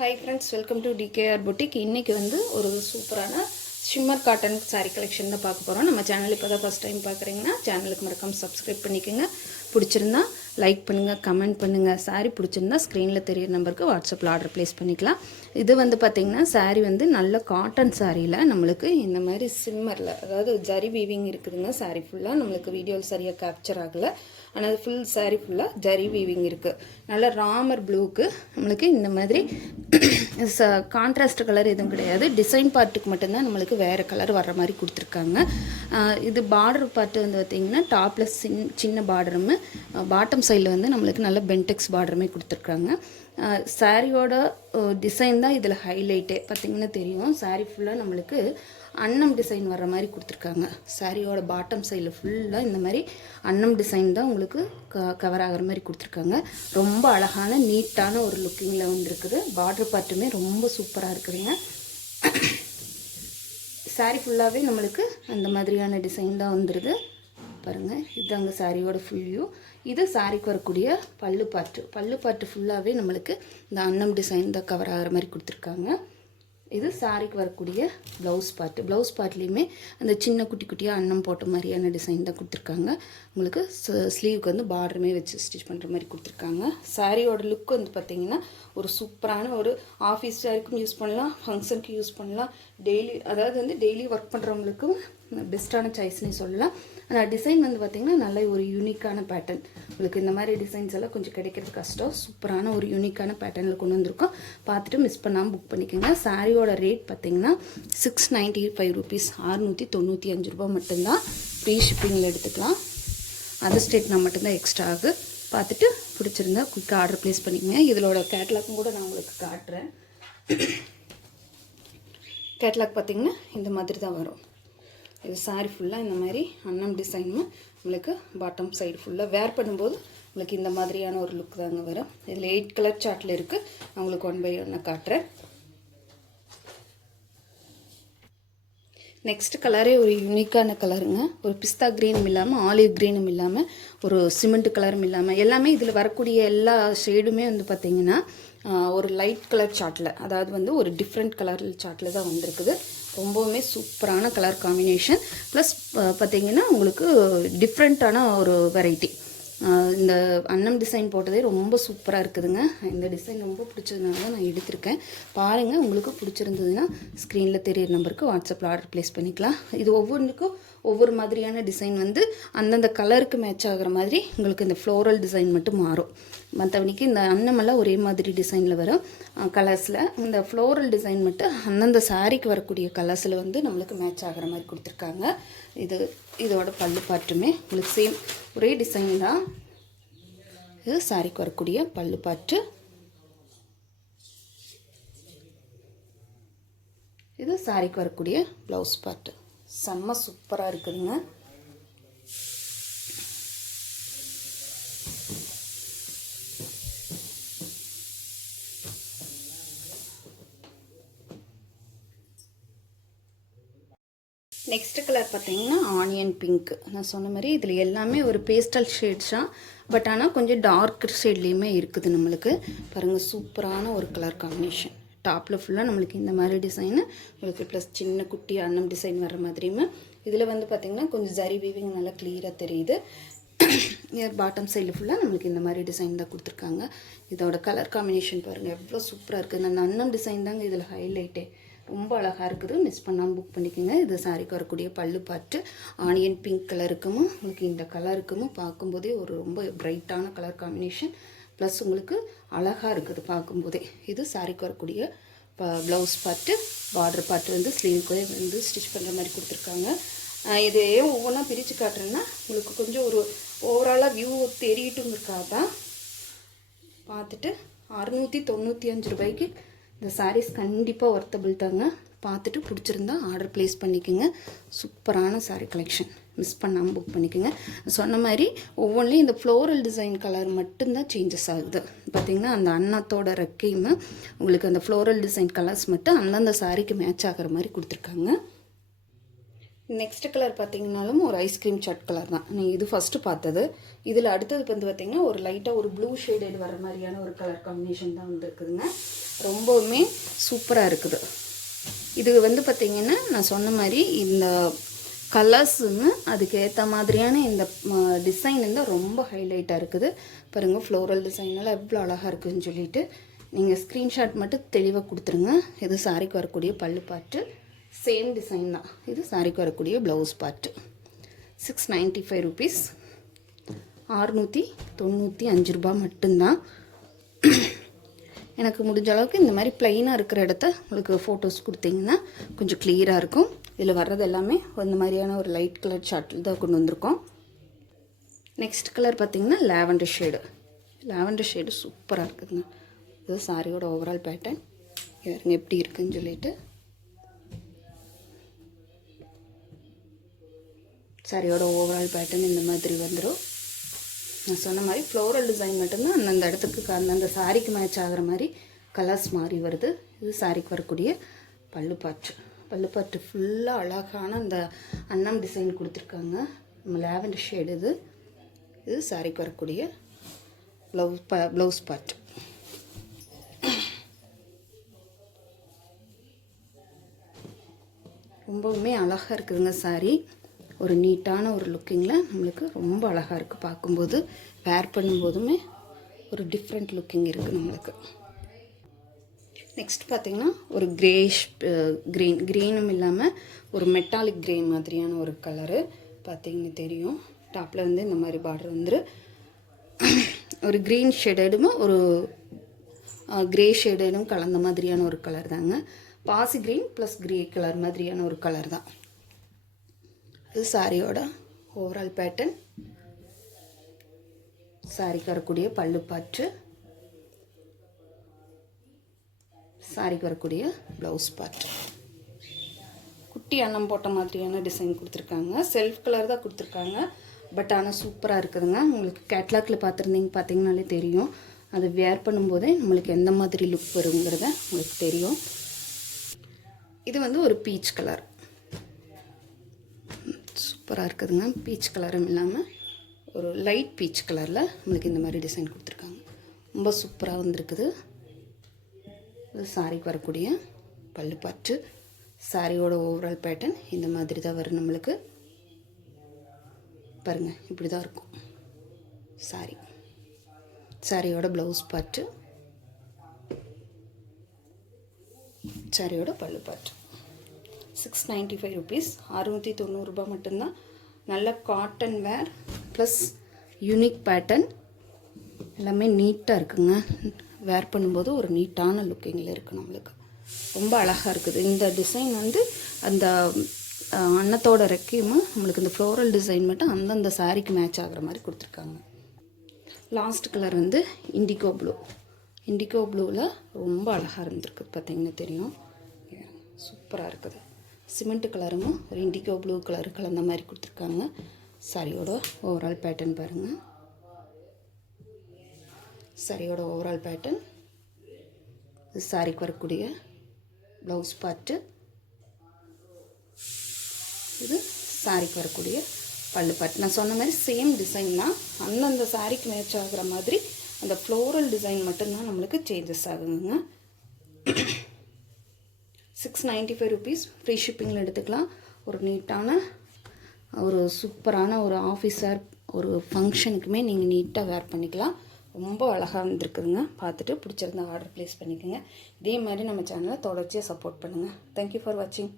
Hi friends, welcome to DKR Boutique. இன்னைக்கு வந்து ஒரு சூப்பரான ஷிம்மர் காட்டன் saree collection தான் பார்க்க போறோம். நம்ம சேனல் இப்போதான் ஃபர்ஸ்ட் டைம் பார்க்குறீங்கன்னா சேனலுக்கு மறக்காம subscribe பண்ணிக்கங்க. பிடிச்சிருந்தா லைக் பண்ணுங்க, கமெண்ட் பண்ணுங்க. saree பிடிச்சிருந்தா ஸ்க்ரீன்ல தெரியுற நம்பருக்கு வாட்ஸ்அப்ல ஆர்டர் ப்ளேஸ் பண்ணிக்கலாம். இது வந்து பாத்தீங்கன்னா saree வந்து நல்ல காட்டன் சாரியில நம்மளுக்கு இந்த மாதிரி ஷிம்மர்ல அதாவது ஜரி வீவிங் இருக்குதுங்க. saree ஃபுல்லா நம்மளுக்கு வீடியோல சரியா கேப்சர் ஆகல. ஆனால் ஃபுல் saree ஃபுல்லாக ஜரி வீவிங் இருக்குது. நல்ல ராமர் ப்ளூக்கு நம்மளுக்கு இந்த மாதிரி கான்ட்ராஸ்ட் கலர் எதுவும் கிடையாது. டிசைன் பார்ட்டுக்கு மட்டும்தான் நம்மளுக்கு வேறு கலர் வர்ற மாதிரி கொடுத்துருக்காங்க. இது பார்டர் பார்ட்டு வந்து பார்த்திங்கன்னா டாப்பில் சின்ன பார்டரும் பாட்டம் சைடில் வந்து நம்மளுக்கு நல்ல பென்டெக்ஸ் பார்டருமே கொடுத்துருக்காங்க. சாரியோட டிசைன் தான் இதில் ஹைலைட்டே பார்த்திங்கன்னா தெரியும். சாரீ ஃபுல்லாக நம்மளுக்கு அன்னம் டிசைன் வர்ற மாதிரி கொடுத்துருக்காங்க. சாரியோட பாட்டம் சைடில் ஃபுல்லாக இந்த மாதிரி அன்னம் டிசைன் தான் உங்களுக்கு கவர் ஆகிற மாதிரி கொடுத்துருக்காங்க. ரொம்ப அழகான நீட்டான ஒரு லுக்கிங்கில் வந்துருக்குது. பார்டர் பார்ட்டுமே ரொம்ப சூப்பராக இருக்குதுங்க. சாரீ ஃபுல்லாகவே நம்மளுக்கு அந்த மாதிரியான டிசைன் தான் வந்துடுது. பாருங்கள், இதுதாங்க சாரியோட ஃபுல் வியூ. இது சாரிக்கு வரக்கூடிய பல்லு பாட்டு ஃபுல்லாகவே நம்மளுக்கு இந்த அன்னம் டிசைன் தான் கவர் ஆகிற மாதிரி கொடுத்துருக்காங்க. இது சாரிக்கு வரக்கூடிய ப்ளவுஸ் பார்ட்லேயுமே அந்த சின்ன குட்டி குட்டியாக அன்னம் போட்ட மாதிரியான டிசைன் தான் கொடுத்துருக்காங்க. உங்களுக்கு ஸ்லீவுக்கு வந்து பார்டருமே வச்சு ஸ்டிச் பண்ணுற மாதிரி கொடுத்துருக்காங்க. சாரியோட லுக் வந்து பார்த்திங்கன்னா ஒரு சூப்பரான ஒரு ஆஃபீஸ் சாரிக்கும் யூஸ் பண்ணலாம், ஃபங்க்ஷனுக்கு யூஸ் பண்ணலாம், டெய்லி ஒர்க் பண்ணுறவங்களுக்கும் பெஸ்ட்டான சாய்ஸ்னே சொல்லலாம். ஆனால் டிசைன் வந்து பார்த்திங்கன்னா நல்ல ஒரு யூனிக்கான பேட்டர்ன். உங்களுக்கு இந்த மாதிரி டிசைன்ஸ் எல்லாம் கொஞ்சம் கிடைக்கிறது கஷ்டம். சூப்பரான ஒரு யூனிக்கான பேட்டர்னில் கொண்டு வந்திருக்கோம். பார்த்துட்டு மிஸ் பண்ணாமல் புக் பண்ணிக்கோங்க. சாரியோட ரேட் பார்த்திங்கன்னா 695 rupees, 695 ரூபா மட்டும்தான். ஃப்ரீ ஷிப்பிங்கில் எடுத்துக்கலாம். அதர் ஸ்டேட்னா மட்டும்தான் எக்ஸ்ட்ரா ஆகுது. பார்த்துட்டு பிடிச்சிருந்தா குயிக்காக ஆர்டர் ப்ளேஸ் பண்ணிக்கோங்க. இதோட கேட்லாக்கும் கூட நான் உங்களுக்கு காட்டுறேன். கேட்லாக் பார்த்திங்கன்னா இந்த மாதிரி தான் வரும். இது சாரி ஃபுல்லாக இந்த மாதிரி அன்னம் டிசைனும் உங்களுக்கு பாட்டம் சைடு ஃபுல்லாக வேர் பண்ணும்போது உங்களுக்கு இந்த மாதிரியான ஒரு லுக் தாங்க வரும். இதில் 8 கலர் சார்ட்டில் இருக்குது. நான் உங்களுக்கு 1 by 1 காட்டுறேன். நெக்ஸ்ட் கலரே ஒரு யூனிக்கான கலருங்க. ஒரு பிஸ்தா க்ரீனும் இல்லாமல், ஆலிவ் க்ரீனும் இல்லாமல், ஒரு சிமெண்ட் கலரும் இல்லாமல், எல்லாமே இதில் வரக்கூடிய எல்லா ஷேடுமே வந்து பார்த்திங்கன்னா ஒரு லைட் கலர் சார்ட்டில், அதாவது வந்து ஒரு டிஃப்ரெண்ட் கலர் சார்ட்டில் தான் வந்திருக்குது. ரொம்பவுமே சூப்பரான கலர் காம்பினேஷன். ப்ளஸ் பார்த்திங்கன்னா உங்களுக்கு டிஃப்ரெண்ட்டான ஒரு வெரைட்டி. இந்த அன்னம் டிசைன் போட்டதே ரொம்ப சூப்பராக இருக்குதுங்க. இந்த டிசைன் ரொம்ப பிடிச்சதுனால தான் நான் எடுத்திருக்கேன். பாருங்கள், உங்களுக்கு பிடிச்சிருந்ததுன்னா ஸ்க்ரீனில் தெரியிற நம்பருக்கு வாட்ஸ்அப்பில் ஆர்டர் ப்ளேஸ் பண்ணிக்கலாம். இது ஒவ்வொன்றுக்கும் ஒவ்வொரு மாதிரியான டிசைன் வந்து அந்தந்த கலருக்கு மேட்ச் ஆகிற மாதிரி உங்களுக்கு இந்த ஃப்ளோரல் டிசைன் மட்டும் மாறும். மற்றவனிக்கு இந்த அன்னமெல்லாம் ஒரே மாதிரி டிசைனில் வரும் கலர்ஸில். இந்த ஃப்ளோரல் டிசைன் மட்டும் அந்தந்த சாரிக்கு வரக்கூடிய கலர்ஸில் வந்து நம்மளுக்கு மேட்ச் ஆகிற மாதிரி கொடுத்துருக்காங்க. இதோட பல்லு பாட்டுமே உங்களுக்கு சேம் ஒரே டிசைன் தான். இது சாரிக்கு வரக்கூடிய பல்லு பாட்டு. இது சாரிக்கு வரக்கூடிய ப்ளவுஸ் பாட்டு. செம்ம சூப்பராக இருக்குதுங்க. நெக்ஸ்ட் கலர் பார்த்தீங்கன்னா ஆனியன் பிங்க். நான் சொன்ன மாதிரி இதில் எல்லாமே ஒரு பேஸ்டல் ஷேட்ஸ் தான். பட் ஆனால் கொஞ்சம் டார்க் ஷேட்லேயுமே இருக்குது நம்மளுக்கு. பாருங்கள், சூப்பரான ஒரு கலர் காம்பினேஷன். டாப்பில் ஃபுல்லாக நம்மளுக்கு இந்த மாதிரி டிசைனு உங்களுக்கு ப்ளஸ் சின்ன குட்டி அன்னம் டிசைன் வர்ற மாதிரியுமே. இதில் வந்து பார்த்திங்கன்னா கொஞ்சம் ஜரி வீவிங் நல்லா கிளியராக தெரியுது. பாட்டம் சைடில் ஃபுல்லாக நம்மளுக்கு இந்த மாதிரி டிசைன் தான் கொடுத்துருக்காங்க. இதோட கலர் காம்பினேஷன் பாருங்கள் எவ்வளோ சூப்பராக இருக்குது. அந்த அன்னம் டிசைன் தாங்க இதில் ஹைலைட்டே. ரொம்ப அழகாக இருக்குது. மிஸ் பண்ணாமல் புக் பண்ணிக்கோங்க. இது சாரிக்கு வரக்கூடிய பல்லு பாட்டு. ஆனியன் பிங்க் கலருக்கும் உங்களுக்கு இந்த கலருக்கும் பார்க்கும்போதே ஒரு ரொம்ப பிரைட்டான கலர் காம்பினேஷன். ப்ளஸ் உங்களுக்கு அழகாக இருக்குது பார்க்கும்போதே. இது சாரிக்கு வரக்கூடிய ப்ளவுஸ் பாட்டு. பார்டர் பாட்டு வந்து ஸ்லீவுக்கு வந்து ஸ்டிச் பண்ணுற மாதிரி கொடுத்துருக்காங்க. இதை ஏன் ஒவ்வொன்றா பிரித்து காட்டுறேன்னா உங்களுக்கு கொஞ்சம் ஒரு ஓவராலாக வியூ தெரியட்டுங்கிறக்காக தான். பார்த்துட்டு 695 ரூபாய்க்கு இந்த சாரீஸ் கண்டிப்பாக ஒர்த்தபிள் தாங்க. பார்த்துட்டு பிடிச்சிருந்தா ஆர்டர் ப்ளேஸ் பண்ணிக்கோங்க. சூப்பரான சாரீ கலெக்ஷன். மிஸ் பண்ணாமல் புக் பண்ணிக்கோங்க. சொன்ன மாதிரி ஒவ்வொன்றிலையும் இந்த ஃப்ளோரல் டிசைன் கலர் மட்டும்தான் சேஞ்சஸ் ஆகுது. பார்த்திங்கன்னா அந்த அன்னத்தோட ரெக்கையுமே உங்களுக்கு அந்த ஃப்ளோரல் டிசைன் கலர்ஸ் மட்டும் அந்தந்த சாரீக்கு மேட்ச் ஆகிற மாதிரி கொடுத்துருக்காங்க. நெக்ஸ்ட் கலர் பார்த்தீங்கன்னாலும் ஒரு ஐஸ்கிரீம் சாட் கலர் தான். நீங்கள் இது ஃபஸ்ட்டு பார்த்தது. இதில் அடுத்தது வந்து பார்த்திங்கன்னா ஒரு லைட்டாக ஒரு ப்ளூ ஷேடட் வர மாதிரியான ஒரு கலர் காம்பினேஷன் தான் வந்துருக்குதுங்க. ரொம்ப ரொம்பவுமே சூப்பராக இருக்குது. இது வந்து பார்த்திங்கன்னா நான் சொன்ன மாதிரி இந்த கலர்ஸுன்னு அதுக்கு ஏற்ற மாதிரியான இந்த டிசைன் வந்து ரொம்ப ஹைலைட்டாக இருக்குது. பாருங்கள் ஃப்ளோரல் டிசைனெல்லாம் எவ்வளோ அழகாக இருக்குதுன்னு சொல்லிட்டு நீங்கள் ஸ்க்ரீன்ஷாட் மட்டும் தெளிவாக கொடுத்துருங்க. இது சாரிக்கு வரக்கூடிய பல்லு பார்ட்டு, சேம் டிசைன் தான். இது சாரிக்கு வரக்கூடிய ப்ளவுஸ் பார்ட்டு. 695 ருபீஸ், 695 ரூபா மட்டும்தான். எனக்கு முடிஞ்ச அளவுக்கு இந்த மாதிரி ப்ளைனாக இருக்கிற இடத்த உங்களுக்கு ஃபோட்டோஸ் கொடுத்தீங்கன்னா கொஞ்சம் கிளியராக இருக்கும். இதில் வர்றது எல்லாமே இந்த மாதிரியான ஒரு லைட் கலர் ஷார்ட்டில் தான் கொண்டு வந்திருக்கோம். நெக்ஸ்ட் கலர் பார்த்திங்கன்னா லாவெண்டர் ஷேடு. லாவெண்டர் ஷேடு சூப்பராக இருக்குதுங்க. இது சாரியோட ஓவரால் பேட்டர்ன் யாருங்க எப்படி இருக்குதுன்னு சொல்லிட்டு சாரியோட ஓவரால் பேட்டர்ன் இந்த மாதிரி வந்துடும். நான் சொன்ன மாதிரி ஃப்ளோரல் டிசைன் மட்டும்தான் அந்தந்த இடத்துக்கு அந்தந்த சாரிக்கு மேட்ச் ஆகிற மாதிரி கலர்ஸ் மாறி வருது. இது சாரிக்கு வரக்கூடிய பல்லு பாட்டு ஃபுல்லாக அழகான அந்த அன்னம் டிசைன் கொடுத்துருக்காங்க. நம்ம லாவெண்டர் ஷேடு இது சாரிக்கு வரக்கூடிய ப்ளவுஸ் பார்ட். ரொம்பவுமே அழகாக இருக்குதுங்க சாரி. ஒரு நீட்டான ஒரு லுக்கிங்கில் நம்மளுக்கு ரொம்ப அழகாக இருக்குது. பார்க்கும்போது வேர் பண்ணும்போதுமே ஒரு டிஃப்ரெண்ட் லுக்கிங் இருக்குது நம்மளுக்கு. நெக்ஸ்ட் பார்த்திங்கன்னா ஒரு கிரேஷ் க்ரீனும் இல்லாமல் ஒரு மெட்டாலிக் க்ரே மாதிரியான ஒரு கலரு பார்த்திங்கன்னு தெரியும். டாப்பில் வந்து இந்த மாதிரி பார்டர் வந்துரு ஒரு க்ரீன் ஷேடடும் ஒரு க்ரே ஷேடடும் கலந்த மாதிரியான ஒரு கலர் தாங்க. பாசி க்ரீன் ப்ளஸ் க்ரே கலர் மாதிரியான ஒரு கலர் தான். இது சாரியோட ஓவரால் பேட்டர்ன். சாரிக்கு வரக்கூடிய பல்லு பாட்டு, சாரிக்கு வரக்கூடிய ப்ளவுஸ் பார்ட். குட்டி அன்னம் போட்ட மாதிரியான டிசைன் கொடுத்துருக்காங்க. செல்ஃப் கலர் தான் கொடுத்துருக்காங்க. பட் ஆனால் சூப்பராக இருக்குதுங்க. உங்களுக்கு கேட்லாகில் பார்த்தீங்கனாலே தெரியும். அது வேர் பண்ணும்போதே நம்மளுக்கு எந்த மாதிரி லுக் வருங்கிறத உங்களுக்கு தெரியும். இது வந்து ஒரு பீச் கலர் சூப்பராக இருக்குதுங்க. பீச் கலரும் இல்லாமல் ஒரு லைட் பீச் கலரில் நம்மளுக்கு இந்த மாதிரி டிசைன் கொடுத்துருக்காங்க. ரொம்ப சூப்பராக வந்திருக்குது. இது சாரிக்கு வரக்கூடிய பல்லு பாட்டு. சாரியோட ஓவரால் பேட்டர்ன் இந்த மாதிரி தான் வரும் நம்மளுக்கு. பாருங்கள் இப்படி தான் இருக்கும் சாரியோட ப்ளவுஸ் பார்ட்டு, சாரியோட பல்லு பார்ட்டு. 695 ருபீஸ், 690 ரூபா மட்டும்தான். நல்ல காட்டன் வேர் ப்ளஸ் யூனிக் பேட்டர்ன் எல்லாமே நீட்டாக இருக்குங்க. வேர் பண்ணும்போது ஒரு நீட்டான லுக்கிங்கில் இருக்குது நம்மளுக்கு. ரொம்ப அழகாக இருக்குது. இந்த டிசைன் வந்து அந்த அன்னத்தோட ரெக்கையுமா நம்மளுக்கு இந்த ஃப்ளோரல் டிசைன் மட்டும் அந்தந்த சாரிக்கு மேட்ச் ஆகிற மாதிரி கொடுத்துருக்காங்க. லாஸ்ட் கலர் வந்து இண்டிகோ ப்ளூவில் ரொம்ப அழகாக இருந்திருக்கு. பார்த்தீங்கன்னா தெரியும், சூப்பராக இருக்குது. சிமெண்ட் கலரும் ஒரு இண்டிகோ ப்ளூ கலர் கலந்த மாதிரி கொடுத்துருக்காங்க. சாரியோட ஓவரால் பேட்டர்ன் பாருங்கள். சாரியோட ஓவரால் பேட்டர்ன். இது சாரிக்கு வரக்கூடிய ப்ளவுஸ் பார்ட்டு. இது சாரிக்கு வரக்கூடிய பல்லு பார்ட்டு. நான் சொன்ன மாதிரி சேம் டிசைன் தான். அந்தந்த சாரிக்கு மேட்ச் ஆகிற மாதிரி அந்த ஃப்ளோரல் டிசைன் மட்டும்தான் நம்மளுக்கு சேஞ்சஸ் ஆகுங்க. 695 ருபீஸ். ஃப்ரீ ஷிப்பிங்கில் எடுத்துக்கலாம். ஒரு நீட்டான ஒரு சூப்பரான ஒரு ஆஃபீஸ் வேர், ஒரு ஃபங்க்ஷனுக்குமே நீங்கள் நீட்டாக வேர் பண்ணிக்கலாம். ரொம்ப அழகாக வந்துருக்குதுங்க. பார்த்துட்டு பிடிச்சிருந்தா ஆர்டர் ப்ளேஸ் பண்ணிக்கோங்க. இதே மாதிரி நம்ம சேனலை தொடர்ச்சியாக சப்போர்ட் பண்ணுங்கள். தேங்க்யூ ஃபார் வாட்சிங்.